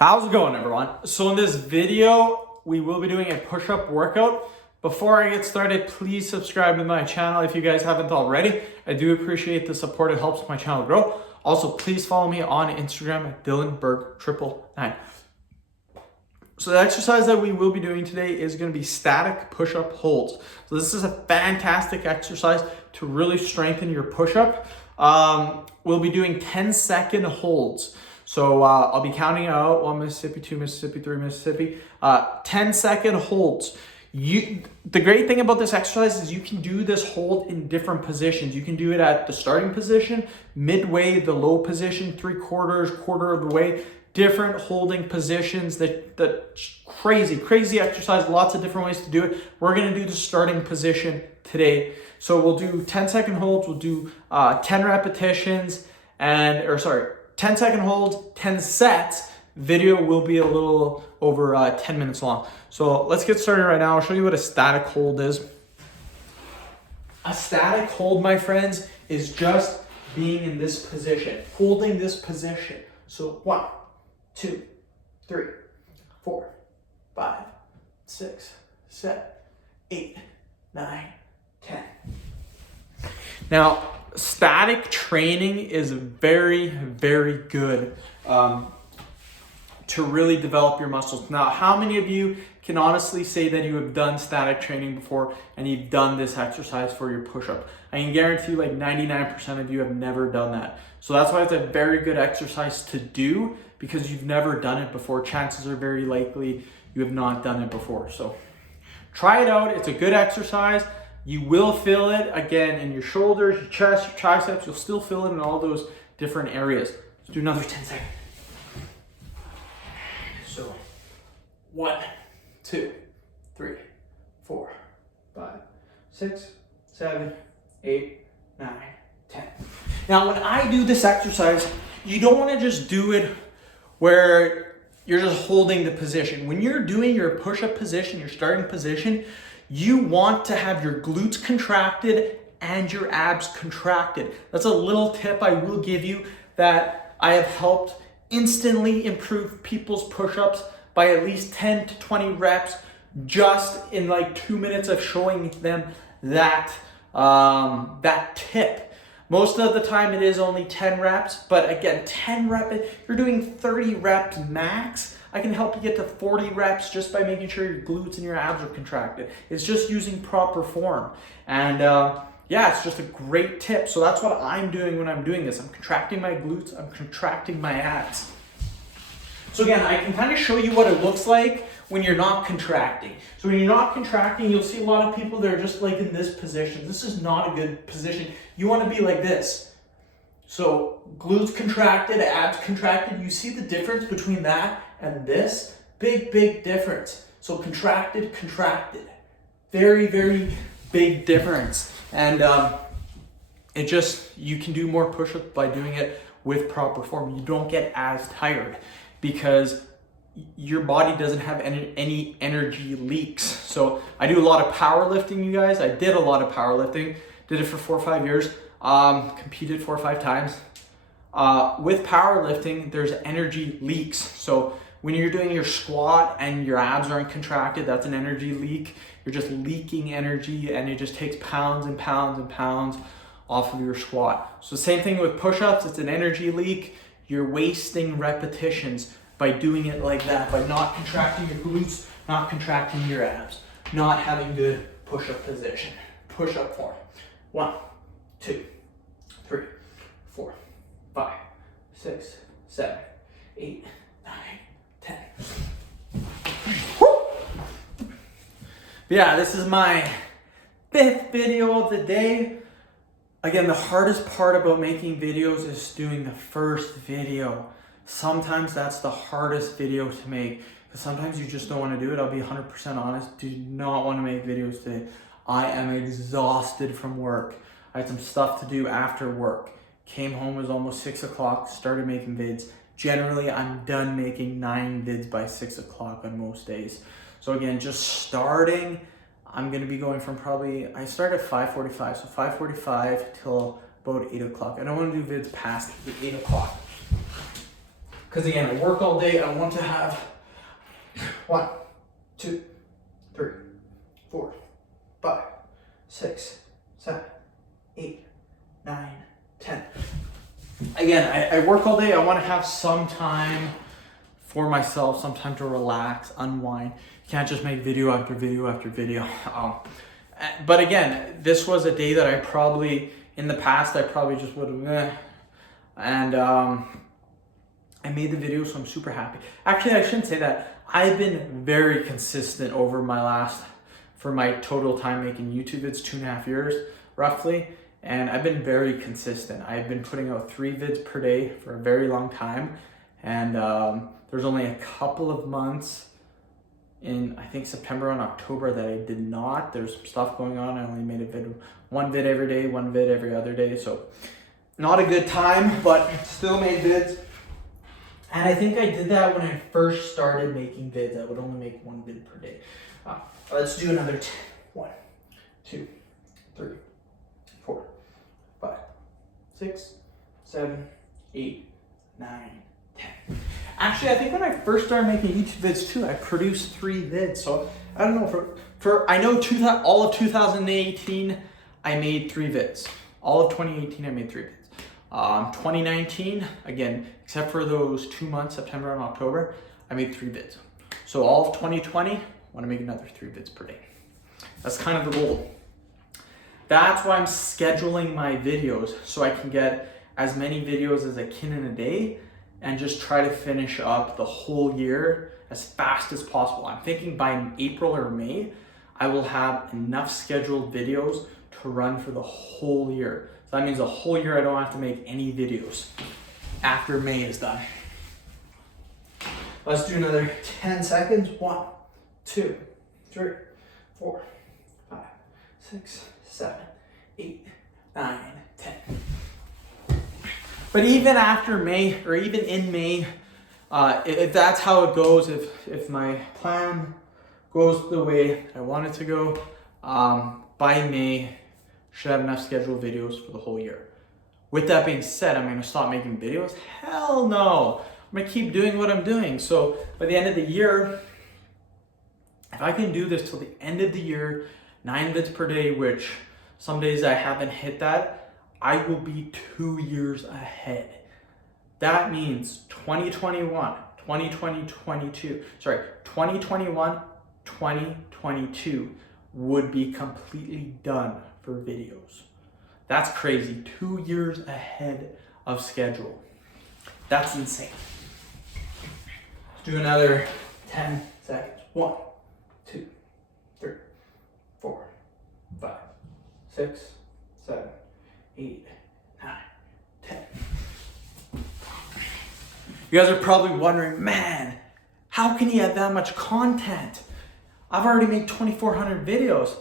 How's it going, everyone? So in this video, we will be doing a push-up workout. Before I get started, please subscribe to my channel if you guys haven't already. I do appreciate the support. It helps my channel grow. Also, please follow me on Instagram at DylanBerg999. So the exercise that we will be doing today is going to be static push-up holds. So this is a fantastic exercise to really strengthen your push-up. We'll be doing 10-second holds. So I'll be counting out 1 Mississippi, 2 Mississippi, 3 Mississippi, 10-second holds. The great thing about this exercise is you can do this hold in different positions. You can do it at the starting position, midway, the low position, 3/4, quarter of the way, different holding positions. That crazy exercise, lots of different ways to do it. We're gonna do the starting position today. So we'll do 10-second holds, we'll do 10 repetitions, 10-second holds, 10 sets. Video will be a little over 10 minutes long. So let's get started right now. I'll show you what a static hold is. A static hold, my friends, is just being in this position, holding this position. So 1, 2, 3, 4, 5, 6, 7, 8, 9, 10. Now, static training is very good to really develop your muscles. Now, how many of you can honestly say that you have done static training before and you've done this exercise for your push-up? I can guarantee like 99% of you have never done that. So that's why it's a very good exercise to do, because you've never done it before. Chances are very likely you have not done it before. So try it out. It's a good exercise. You will feel it again in your shoulders, your chest, your triceps. You'll still feel it in all those different areas. Let's do another 10 seconds. So 1, 2, 3, 4, 5, 6, 7, 8, 9, 10. Now, when I do this exercise, you don't want to just do it where you're just holding the position. When you're doing your push-up position, your starting position, you want to have your glutes contracted and your abs contracted. That's a little tip I will give you that I have helped instantly improve people's push-ups by at least 10 to 20 reps just in like 2 minutes of showing them that tip. Most of the time it is only 10 reps, but again, 10 reps, you're doing 30 reps max. I can help you get to 40 reps just by making sure your glutes and your abs are contracted. It's just using proper form. And yeah, it's just a great tip. So that's what I'm doing when I'm doing this. I'm contracting my glutes, I'm contracting my abs. So again, I can kind of show you what it looks like when you're not contracting. So when you're not contracting, you'll see a lot of people that are just like in this position. This is not a good position. You want to be like this. So glutes contracted, abs contracted. You see the difference between that and this? Big difference. So contracted. Very big difference. And you can do more push-ups by doing it with proper form. You don't get as tired because your body doesn't have any energy leaks. So I do a lot of powerlifting, you guys. I did a lot of powerlifting. Did it for 4 or 5 years. Competed 4 or 5 times. With powerlifting, there's energy leaks. So when you're doing your squat and your abs aren't contracted, that's an energy leak. You're just leaking energy and it just takes pounds and pounds off of your squat. So same thing with push-ups, it's an energy leak. You're wasting repetitions by doing it like that, by not contracting your glutes, not contracting your abs, not having good push-up position, push-up form. 1, 2, 3, 4, 5, 6, 7, 8, 9, 10. Woo! Yeah, this is my 5th video of the day. Again, the hardest part about making videos is doing the first video. Sometimes that's the hardest video to make because sometimes you just don't want to do it. I'll be 100% honest. Do not want to make videos today. I am exhausted from work. I had some stuff to do after work. Came home, it was almost 6 o'clock, started making vids. Generally, I'm done making 9 vids by 6 o'clock on most days. So again, just starting, I'm gonna be going from I start at 5:45, so 5:45 till about 8 o'clock. I don't wanna do vids past 8 o'clock. Because again, I work all day. I want to have 1, 2, 3, 4, 5, 6, 7, 8, 9, 10. Again, I work all day. I want to have some time for myself, some time to relax, unwind. You can't just make video after video after video. But again, this was a day that I probably, in the past, I probably just would have, and I made the video, so I'm super happy. Actually, I shouldn't say that. I've been very consistent over for my total time making YouTube. It's 2.5 years, roughly. And I've been very consistent. I've been putting out 3 vids per day for a very long time. And there's only a couple of months in, I think, September and October that I did not. There's some stuff going on. I only made one vid every day, one vid every other day. So not a good time, but still made vids. And I think I did that when I first started making vids. I would only make 1 vid per day. Let's do another 10. 1, 2, 3, 4, 5, 6, 7, 8, 9, 10. Actually, I think when I first started making YouTube vids too, I produced 3 vids. So I don't know, I know all of 2018, I made 3 vids. All of 2018, I made 3 vids. 2019, again, except for those 2 months, September and October, I made 3 vids. So all of 2020, I want to make another 3 vids per day. That's kind of the goal. That's why I'm scheduling my videos, so I can get as many videos as I can in a day and just try to finish up the whole year as fast as possible. I'm thinking by April or May, I will have enough scheduled videos to run for the whole year. So that means the whole year I don't have to make any videos after May is done. Let's do another 10 seconds. 1, 2, 3, 4, 5, 6, 7, 8, 9, 10. But even after May, or even in May, if that's how it goes, if my plan goes the way I want it to go, by May, should have enough scheduled videos for the whole year. With that being said, I'm gonna stop making videos? Hell no! I'm gonna keep doing what I'm doing. So by the end of the year, if I can do this till the end of the year, 9 vids per day, which some days I haven't hit that, I will be 2 years ahead. That means 2021, 2022 would be completely done for videos. That's crazy. 2 years ahead of schedule. That's insane. Let's do another 10 seconds. 1, 2, 3, 4, 5, 6, 7, 8, 9, 10. You guys are probably wondering, man, how can you have that much content? I've already made 2,400 videos.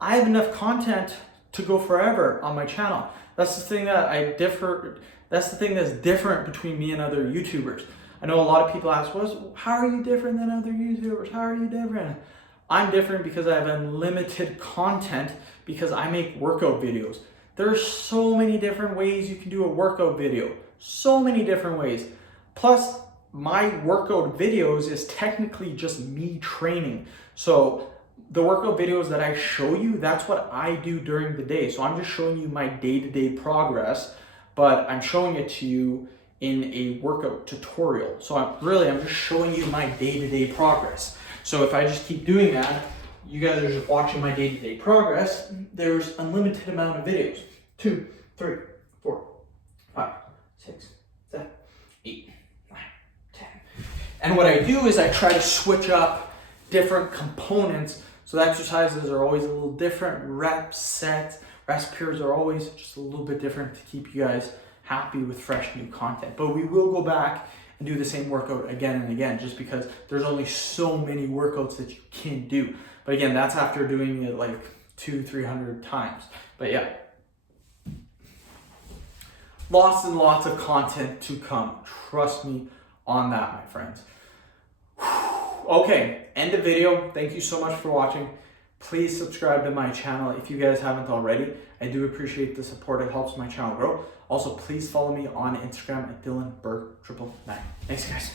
I have enough content to go forever on my channel. That's the thing that that's the thing that's different between me and other YouTubers. I know a lot of people ask, how are you different than other YouTubers? How are you different? I'm different because I have unlimited content because I make workout videos. There's so many different ways you can do a workout video. So many different ways. Plus, my workout videos is technically just me training. So the workout videos that I show you, that's what I do during the day. So I'm just showing you my day-to-day progress, but I'm showing it to you in a workout tutorial. So I'm just showing you my day-to-day progress. So if I just keep doing that, you guys are just watching my day-to-day progress. There's unlimited amount of videos. 2, 3, 4, 5, 6, 7, 8, 9, 10. And what I do is I try to switch up different components. So the exercises are always a little different. Reps, sets, rest periods are always just a little bit different to keep you guys happy with fresh new content. But we will go back and do the same workout again and again, just because there's only so many workouts that you can do. But again, that's after doing it like 200-300 times. But yeah, lots and lots of content to come. Trust me on that, my friends. Okay, end the video. Thank you so much for watching. Please subscribe to my channel if you guys haven't already. I do appreciate the support. It helps my channel grow. Also, please follow me on Instagram at DylanBurke999. Thanks, guys.